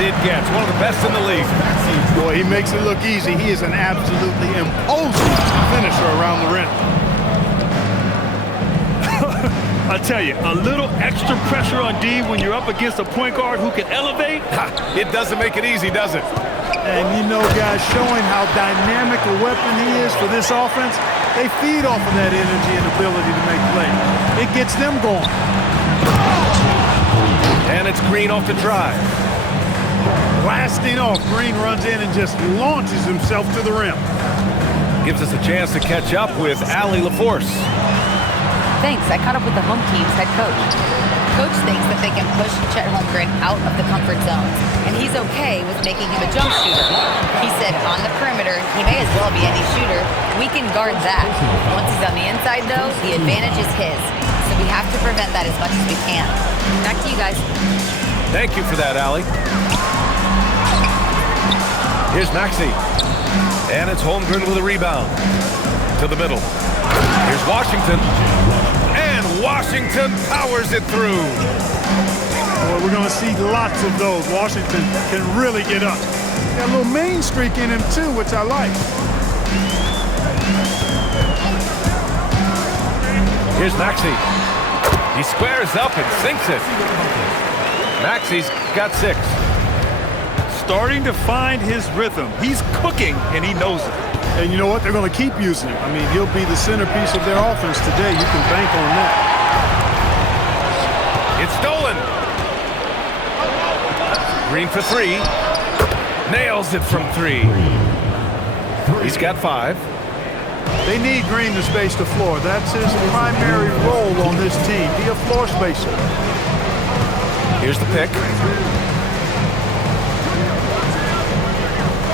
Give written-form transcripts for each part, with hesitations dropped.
it gets. One of the best in the league. Boy, he makes it look easy. He is an absolutely imposing finisher around the rim. I tell you, a little extra pressure on D when you're up against a point guard who can elevate. It doesn't make it easy, does it? And you know, guys, showing how dynamic a weapon he is for this offense, they feed off of that energy and ability to make plays. It gets them going. And it's Green off the drive. Blasting off, Green runs in and just launches himself to the rim. Gives us a chance to catch up with Allie LaForce. Thanks, I caught up with the home team's head coach. Coach thinks that they can push Chet Holmgren out of the comfort zones, and he's okay with making him a jump shooter. He said on the perimeter, he may as well be any shooter. We can guard that. Once he's on the inside, though, the advantage is his. So we have to prevent that as much as we can. Back to you guys. Thank you for that, Allie. Here's Maxey. And it's Holmgren with a rebound. To the middle. Here's Washington. And Washington powers it through. Boy, we're going to see lots of those. Washington can really get up. Got a little main streak in him, too, which I like. Here's Maxey. He squares up and sinks it. Maxey's got 6. Starting to find his rhythm. He's cooking, and he knows it. And you know what? They're going to keep using him. I mean, he'll be the centerpiece of their offense today. You can bank on that. It's stolen. Green for 3. Nails it from 3. He's got 5. They need Green to space the floor. That's his primary role on this team. Be a floor spacer. Here's the pick.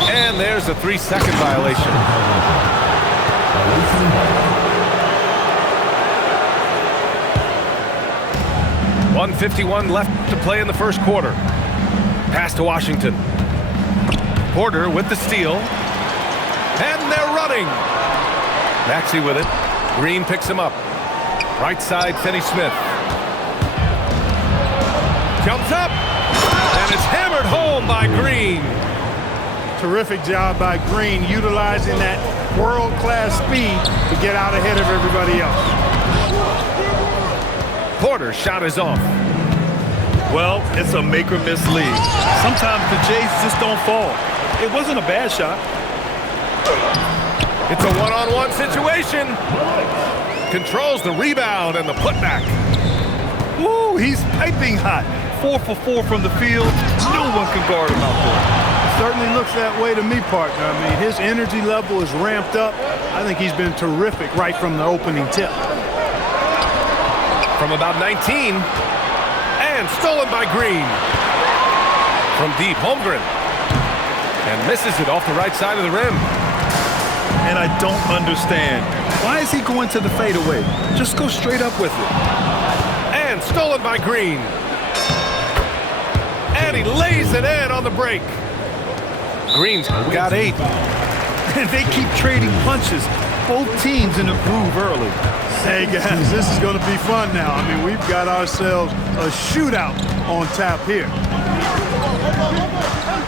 And there's a 3-second violation. 1:51 left to play in the first quarter. Pass to Washington. Porter with the steal. And they're running. Maxey with it. Green picks him up. Right side, Finney-Smith. Jumps up. And it's hammered home by Green. Terrific job by Green, utilizing that world-class speed to get out ahead of everybody else. Porter's shot is off. Well, it's a make-or-miss league. Sometimes the Jays just don't fall. It wasn't a bad shot. It's a one-on-one situation. Controls the rebound and the putback. Woo, he's piping hot. 4 for 4 from the field. No one can guard him out there. Certainly looks that way to me, partner. I mean, his energy level is ramped up. I think he's been terrific right from the opening tip. From about 19. And stolen by Green. From deep, Holmgren. And misses it off the right side of the rim. And I don't understand. Why is he going to the fadeaway? Just go straight up with it. And stolen by Green. And he lays it in on the break. Green's got 8. And they keep trading punches. Both teams in the groove early. Hey, guys, this is going to be fun now. I mean, we've got ourselves a shootout on tap here.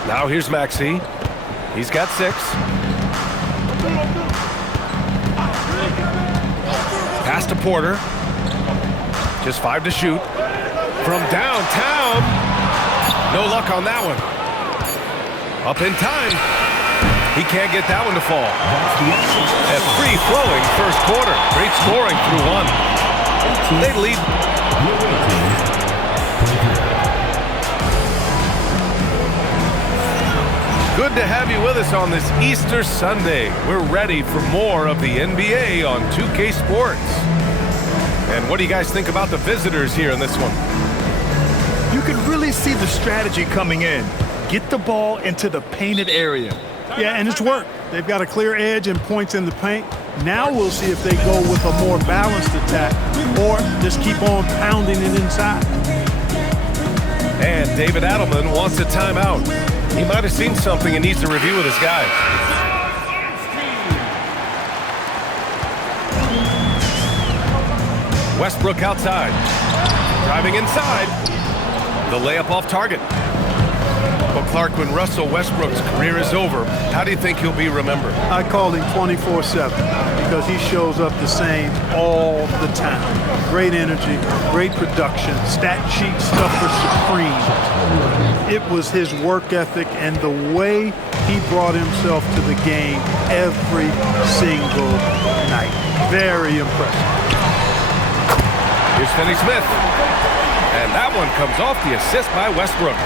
Now here's Maxey. He's got 6. Pass to Porter. Just 5 to shoot. From downtown. No luck on that one. Up in time. He can't get that one to fall. A free-flowing first quarter. Great scoring through 1. They lead. Good to have you with us on this Easter Sunday. We're ready for more of the NBA on 2K Sports. And what do you guys think about the visitors here in this one? You can really see the strategy coming in. Get the ball into the painted area. Yeah, and it's worked. They've got a clear edge and points in the paint. Now we'll see if they go with a more balanced attack or just keep on pounding it inside. And David Adelman wants a timeout. He might have seen something and needs to review with his guys. Westbrook outside. Driving inside. The layup off target. Well, Clark, when Russell Westbrook's career is over, how do you think he'll be remembered? I call him 24/7 because he shows up the same all the time. Great energy, great production, stat sheet stuffer supreme. It was his work ethic and the way he brought himself to the game every single night. Very impressive. Here's Finney Smith. And that one comes off the assist by Westbrook.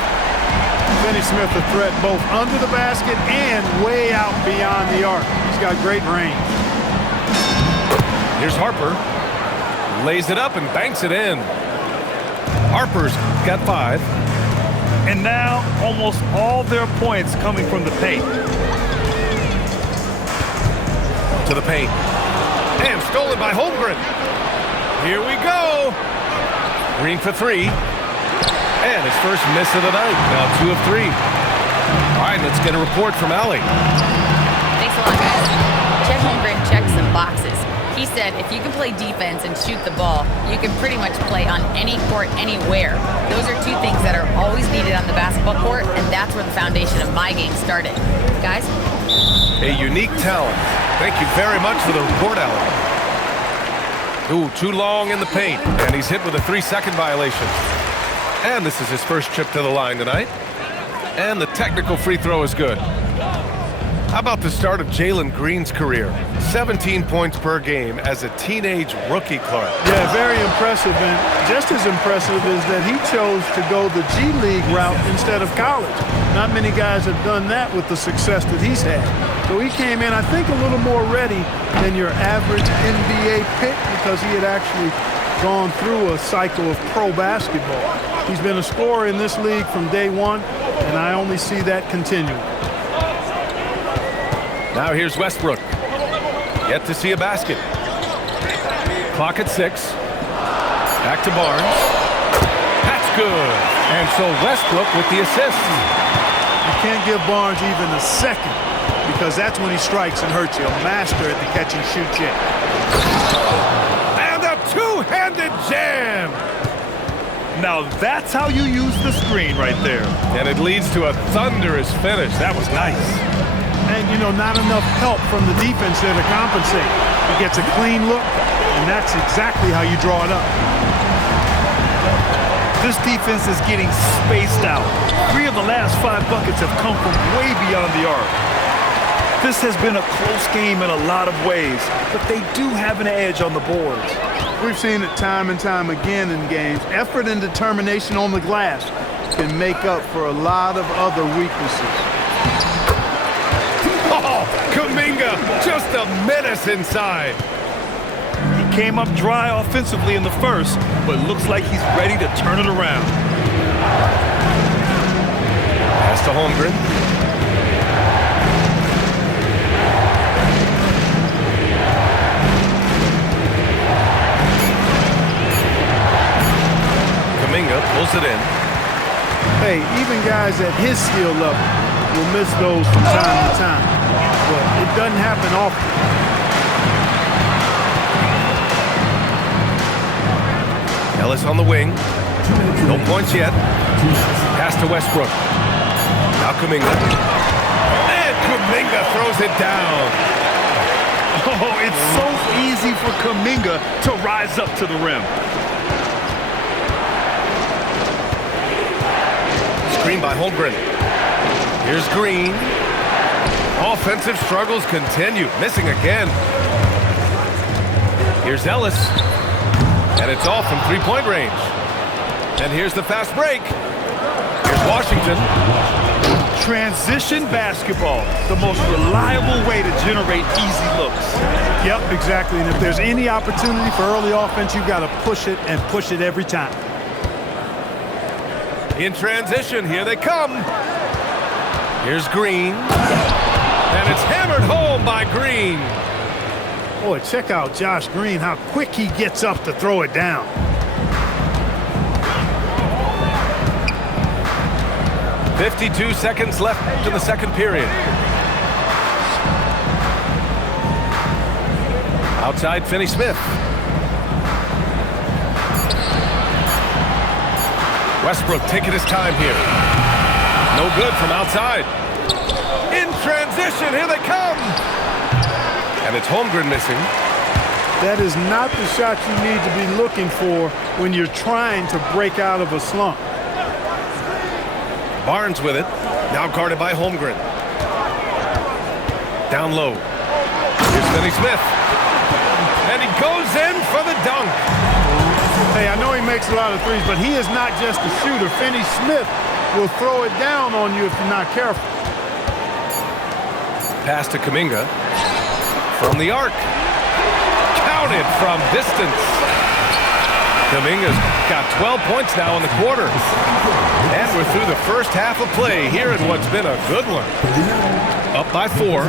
Finney Smith a threat both under the basket and way out beyond the arc. He's got great range. Here's Harper. Lays it up and banks it in. Harper's got 5. And now almost all their points coming from the paint. To the paint. And stolen by Holmgren. Here we go. Green for 3. And his first miss of the night. Now 2 of 3. All right, let's get a report from Allie. Thanks a lot, guys. Chet Holmgren checked some boxes. He said if you can play defense and shoot the ball, you can pretty much play on any court, anywhere. Those are 2 things that are always needed on the basketball court, and that's where the foundation of my game started. Guys? A unique talent. Thank you very much for the report, Allie. Ooh, too long in the paint, and he's hit with a 3-second violation. And this is his first trip to the line tonight. And the technical free throw is good. How about the start of Jalen Green's career? 17 points per game as a teenage rookie, Clark. Yeah, very impressive. And just as impressive is that he chose to go the G League route instead of college. Not many guys have done that with the success that he's had. So he came in, I think, a little more ready than your average NBA pick because he had actually gone through a cycle of pro basketball. He's been a scorer in this league from day one, and I only see that continuing. Now here's Westbrook. Yet to see a basket. Clock at 6. Back to Barnes. That's good. And so Westbrook with the assist. You can't give Barnes even a second because that's when he strikes and hurts you. A master at the catch and shoot jam. And a two-handed jam. Now that's how you use the screen right there. And it leads to a thunderous finish. That was nice. And, you know, not enough help from the defense there to compensate. He gets a clean look, and that's exactly how you draw it up. This defense is getting spaced out. 3 of the last 5 buckets have come from way beyond the arc. This has been a close game in a lot of ways, but they do have an edge on the boards. We've seen it time and time again in games. Effort and determination on the glass can make up for a lot of other weaknesses. Oh, Kuminga, just a menace inside. He came up dry offensively in the first, but looks like he's ready to turn it around. Pass to Holmgren. Kuminga pulls it in. Hey, even guys at his skill level will miss those from time to time. But it doesn't happen often. Ellis on the wing. No points yet. Pass to Westbrook. Now Kuminga. And Kuminga throws it down. Oh, it's so easy for Kuminga to rise up to the rim. Screen by Holmgren. Here's Green. Offensive struggles continue. Missing again. Here's Ellis. And it's off from 3-point range. And here's the fast break. Here's Washington. Transition basketball, the most reliable way to generate easy looks. Yep, exactly. And if there's any opportunity for early offense, you've got to push it and push it every time. In transition, here they come. Here's Green. And it's hammered home by Green. Boy, check out Josh Green, how quick he gets up to throw it down. .52 seconds left in the second period. Outside, Finney Smith. Westbrook taking his time here. No good from outside. In transition, here they come. And it's Holmgren missing. That is not the shot you need to be looking for when you're trying to break out of a slump. Barnes with it. Now guarded by Holmgren. Down low. Here's Finney Smith. And he goes in for the dunk. Hey, I know he makes a lot of threes, but he is not just a shooter. Finney Smith will throw it down on you if you're not careful. Pass to Kuminga. From the arc. Counted from distance. Kuminga's got 12 points now in the quarter. And we're through the first half of play here in what's been a good one. Up by 4.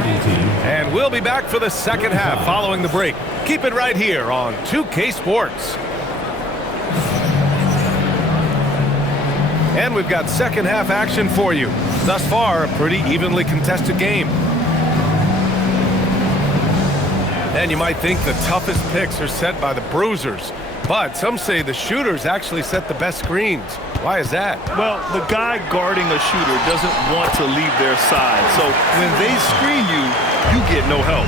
And we'll be back for the second half following the break. Keep it right here on 2K Sports. And we've got second half action for you. Thus far, a pretty evenly contested game. And you might think the toughest picks are set by the bruisers, but some say the shooters actually set the best screens. Why is that? Well, the guy guarding a shooter doesn't want to leave their side, so when they screen you, you get no help.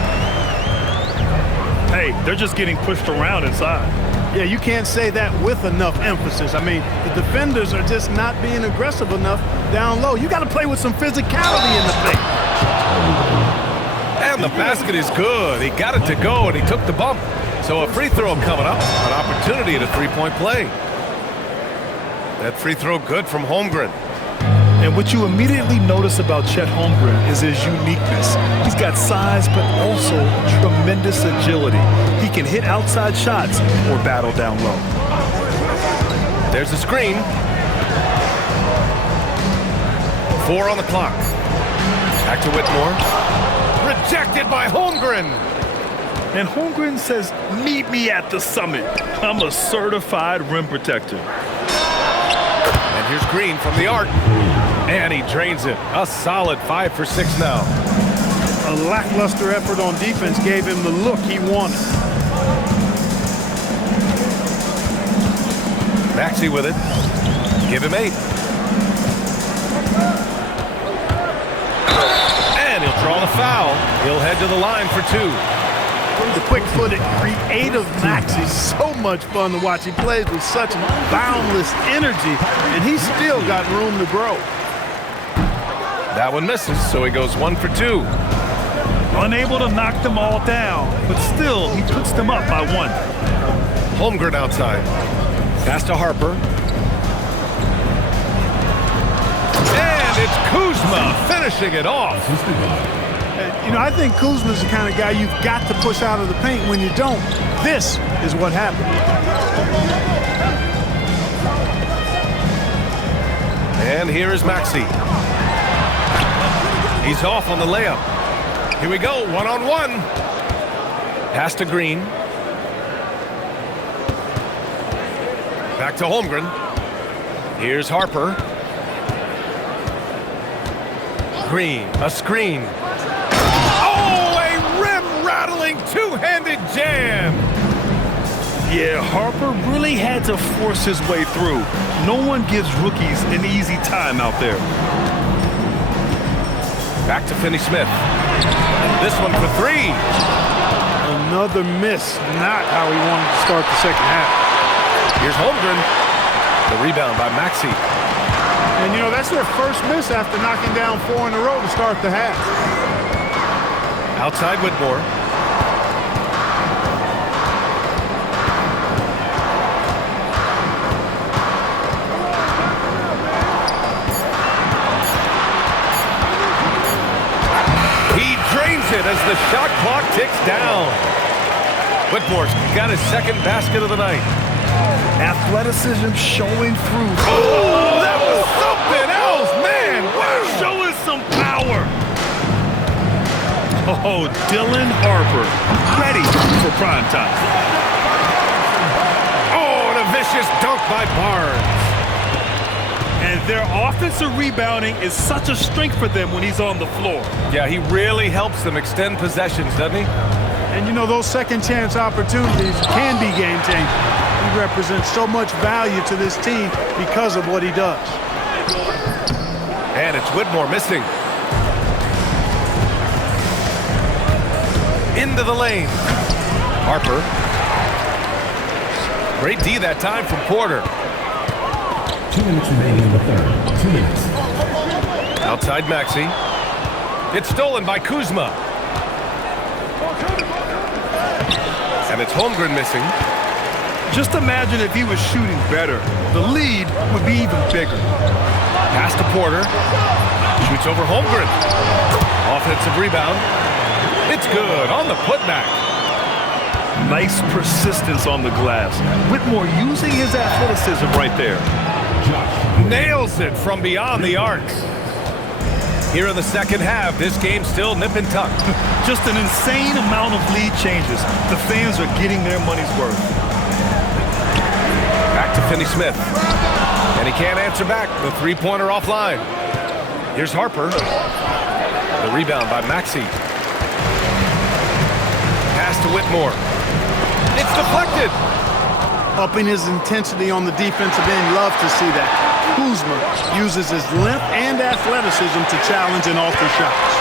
Hey, they're just getting pushed around inside. Yeah, you can't say that with enough emphasis. I mean, the defenders are just not being aggressive enough down low. You got to play with some physicality in the paint. And the basket is good. He got it to go, and he took the bump. So a free throw coming up, an opportunity at a three-point play. That free throw good from Holmgren. And what you immediately notice about Chet Holmgren is his uniqueness. He's got size, but also tremendous agility. He can hit outside shots or battle down low. There's a screen. 4 on the clock. Back to Whitmore. Rejected by Holmgren. And Holmgren says, meet me at the summit. I'm a certified rim protector. And here's Green from the arc. And he drains it. A solid 5 for 6 now. A lackluster effort on defense gave him the look he wanted. Maxey with it. Give him 8. And he'll draw the foul. He'll head to the line for 2. The quick-footed, creative Maxey, so much fun to watch. He plays with such boundless energy, and he's still got room to grow. That one misses, so he goes 1 for 2. Unable to knock them all down, but still, he puts them up by 1. Holmgren outside. Pass to Harper. And it's Kuzma finishing it off. You know, I think Kuzma's the kind of guy you've got to push out of the paint. When you don't, this is what happens. And here is Maxey. He's off on the layup. Here we go, 1-on-1. Pass to Green. Back to Holmgren. Here's Harper. Green, a screen. Oh, a rim-rattling two-handed jam. Yeah, Harper really had to force his way through. No one gives rookies an easy time out there. Back to Finney Smith. This one for 3. Another miss. Not how he wanted to start the second half. Here's Holmgren. The rebound by Maxey. And, you know, that's their first miss after knocking down 4 in a row to start the half. Outside Whitmore. He drains it as the shot clock ticks down. Whitmore's got his second basket of the night. Athleticism showing through. Oh, that was something else, man. Wow. Showing some power. Oh, Dylan Harper, ready for prime time. Oh, and a vicious dunk by Barnes. And their offensive rebounding is such a strength for them when he's on the floor. Yeah, he really helps them extend possessions, doesn't he? And, you know, those second chance opportunities can be game-changing. He represents so much value to this team because of what he does. And it's Whitmore missing. Into the lane. Harper. Great D that time from Porter. 2 minutes remaining in the third. 2 minutes. Outside Maxey. It's stolen by Kuzma. And it's Holmgren missing. Just imagine if he was shooting better. The lead would be even bigger. Pass to Porter. Shoots over Holmgren. Offensive rebound. It's good on the putback. Nice persistence on the glass. Whitmore using his athleticism right there. Nails it from beyond the arc. Here in the second half, this game's still nip and tuck. Just an insane amount of lead changes. The fans are getting their money's worth. Back to Finney-Smith. And he can't answer back. The three-pointer offline. Here's Harper. The rebound by Maxey. Pass to Whitmore. It's deflected. Upping his intensity on the defensive end. Love to see that. Kuzma uses his length and athleticism to challenge and alter shots.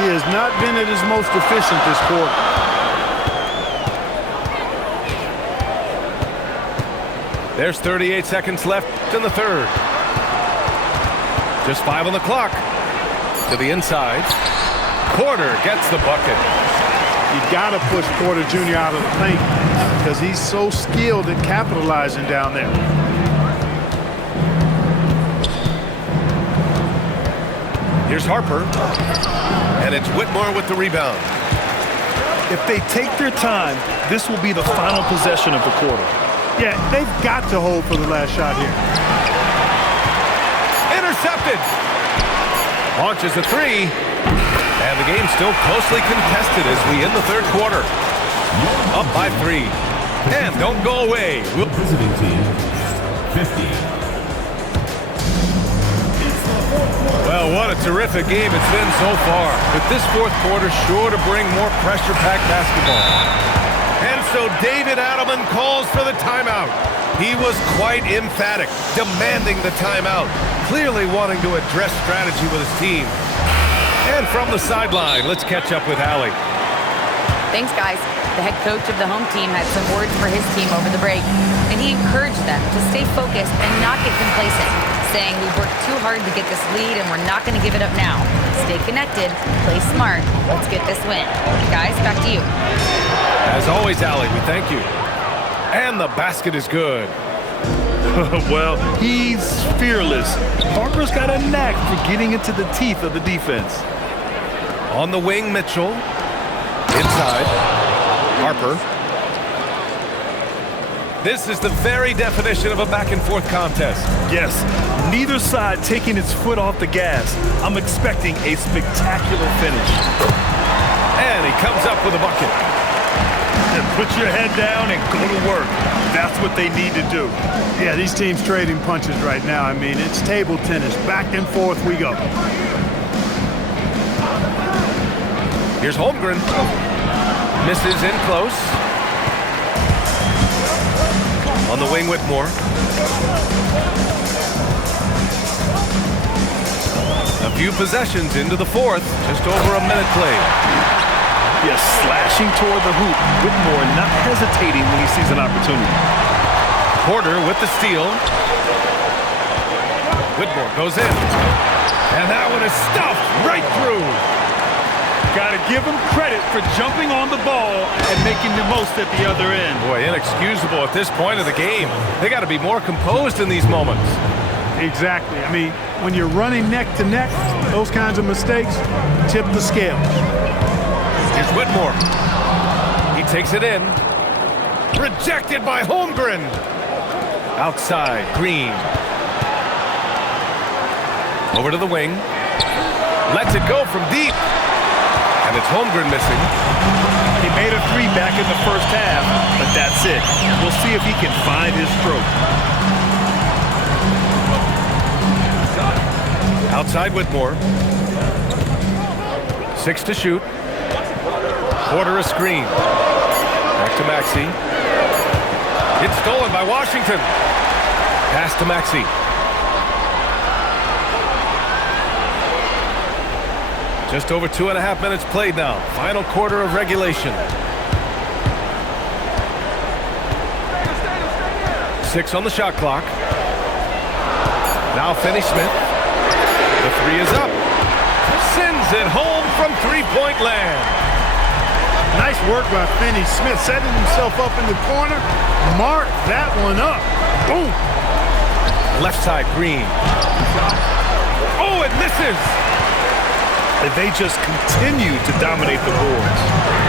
He has not been at his most efficient this quarter. There's 38 seconds left in the third. Just 5 on the clock. To the inside. Porter gets the bucket. You got to push Porter Jr. out of the paint because he's so skilled at capitalizing down there. Here's Harper. And it's Whitmore with the rebound. If they take their time, this will be the final possession of the quarter. Yeah, they've got to hold for the last shot here. Intercepted. Launches a three. And the game's still closely contested as we end the third quarter. Up by 3. And don't go away. Visiting team, 50. Well, what a terrific game it's been so far. But this fourth quarter sure to bring more pressure-packed basketball. And so David Adelman calls for the timeout. He was quite emphatic, demanding the timeout, clearly wanting to address strategy with his team. And from the sideline, let's catch up with Allie. Thanks, guys. The head coach of the home team had some words for his team over the break, and he encouraged them to stay focused and not get complacent, saying we've worked too hard to get this lead and we're not going to give it up now. Stay connected, play smart, let's get this win. Guys, back to you. As always, Allie, we thank you. And the basket is good. Well, he's fearless. Harper's got a knack for getting into the teeth of the defense. On the wing, Mitchell. Inside. Harper. This is the very definition of a back-and-forth contest. Yes, neither side taking its foot off the gas. I'm expecting a spectacular finish. And he comes up with a bucket. And put your head down and go to work. That's what they need to do. Yeah, these teams trading punches right now. I mean, it's table tennis. Back and forth we go. Here's Holmgren. Misses in close. On the wing, Whitmore. A few possessions into the fourth. Just over a minute played. Yes, slashing toward the hoop. Whitmore not hesitating when he sees an opportunity. Porter with the steal. Whitmore goes in. And that one is stuffed right through. Got to give him credit for jumping on the ball and making the most at the other end. Boy, inexcusable at this point of the game. They got to be more composed in these moments. Exactly. I mean, when you're running neck to neck, those kinds of mistakes tip the scale. Here's Whitmore. He takes it in. Rejected by Holmgren. Outside, Green. Over to the wing. Lets it go from deep. And it's Holmgren missing. He made a three back in the first half, but that's it. We'll see if he can find his stroke. Outside Whitmore. 6 to shoot. Porter a screen. Back to Maxey. It's stolen by Washington. Pass to Maxey. Just over 2.5 minutes played now. Final quarter of regulation. 6 on the shot clock. Now Finney Smith. The three is up. Sends it home from three-point land. Nice work by Finney Smith, setting himself up in the corner. Mark that one up. Boom. Left side, Green. Oh, it misses. And they just continue to dominate the boards.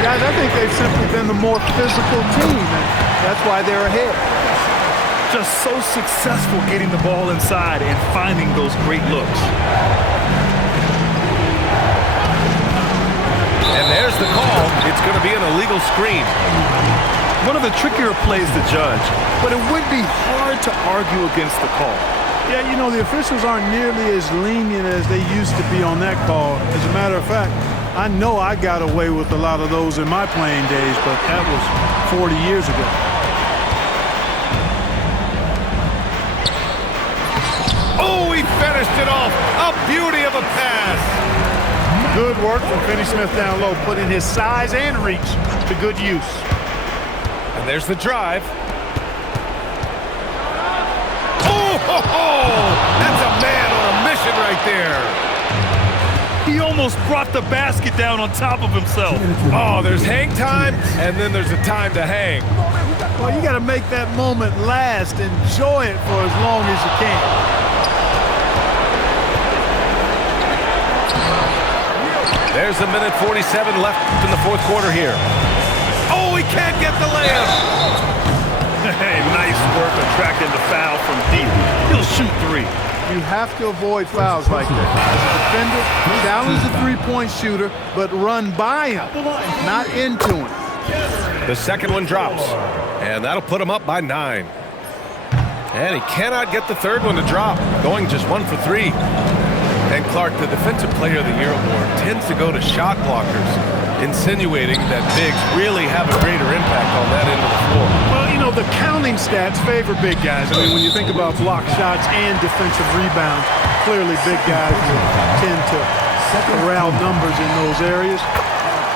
Guys, I think they've simply been the more physical team, and that's why they're ahead. Just so successful getting the ball inside and finding those great looks. And there's the call. It's going to be an illegal screen. One of the trickier plays to judge, but it would be hard to argue against the call. Yeah, you know, the officials aren't nearly as lenient as they used to be on that call. As a matter of fact, I know I got away with a lot of those in my playing days, but that was 40 years ago. Oh, he finished it off. A beauty of a pass. Good work from Finney Smith down low, putting his size and reach to good use. And there's the drive. Oh, that's a man on a mission right there. He almost brought the basket down on top of himself. Oh, there's hang time, and then there's a time to hang. Well, you got to make that moment last. Enjoy it for as long as you can. There's a minute 47 left in the fourth quarter here. Oh, he can't get the layup. Hey, nice work attracting the foul from deep. He'll shoot three. You have to avoid fouls like that. As a defender, challenge the three-point shooter, but run by him, not into him. The second one drops, and that'll put him up by 9. And he cannot get the third one to drop, going just 1 for 3. And Clark, the Defensive Player of the Year award, tends to go to shot blockers, insinuating that bigs really have a greater impact on that end of the floor. Well, you know, the counting stats favor big guys. I mean, when you think about block shots and defensive rebounds, clearly big guys tend to corral numbers in those areas.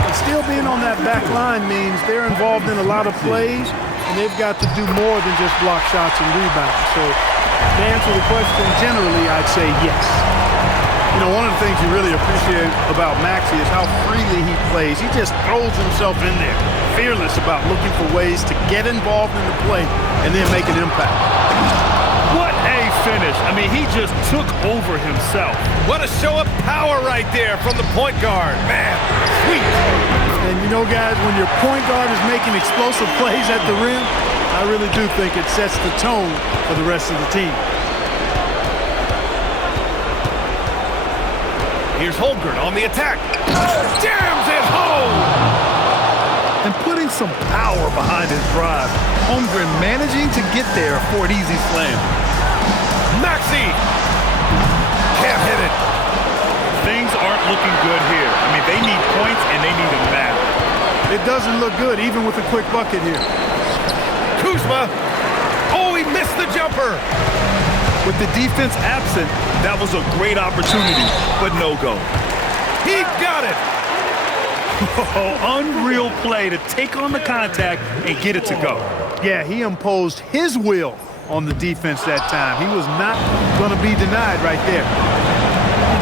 But still being on that back line means they're involved in a lot of plays, and they've got to do more than just block shots and rebounds. So to answer the question, generally, I'd say yes. You know, one of the things you really appreciate about Maxey is how freely he plays. He just throws himself in there, fearless about looking for ways to get involved in the play and then make an impact. What a finish. I mean, he just took over himself. What a show of power right there from the point guard. Man, sweet. And you know, guys, when your point guard is making explosive plays at the rim, I really do think it sets the tone for the rest of the team. Here's Holmgren on the attack. Jams it home! And putting some power behind his drive. Holmgren managing to get there for an easy slam. Maxey! Can't hit it. Things aren't looking good here. I mean, they need points and they need them now. It doesn't look good, even with a quick bucket here. Kuzma! Oh, he missed the jumper! With the defense absent, that was a great opportunity, but no go. He got it! Oh, unreal play to take on the contact and get it to go. Yeah, he imposed his will on the defense that time. He was not going to be denied right there.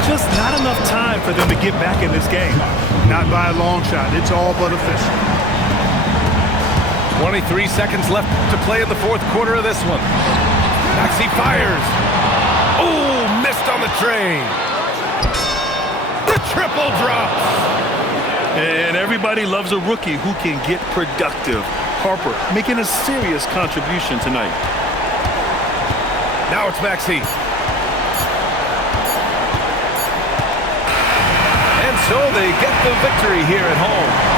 Just not enough time for them to get back in this game. Not by a long shot. It's all but official. 23 seconds left to play in the fourth quarter of this one. Maxey fires. Oh, missed on the train. The triple drops. And everybody loves a rookie who can get productive. Harper making a serious contribution tonight. Now it's Maxey. And so they get the victory here at home.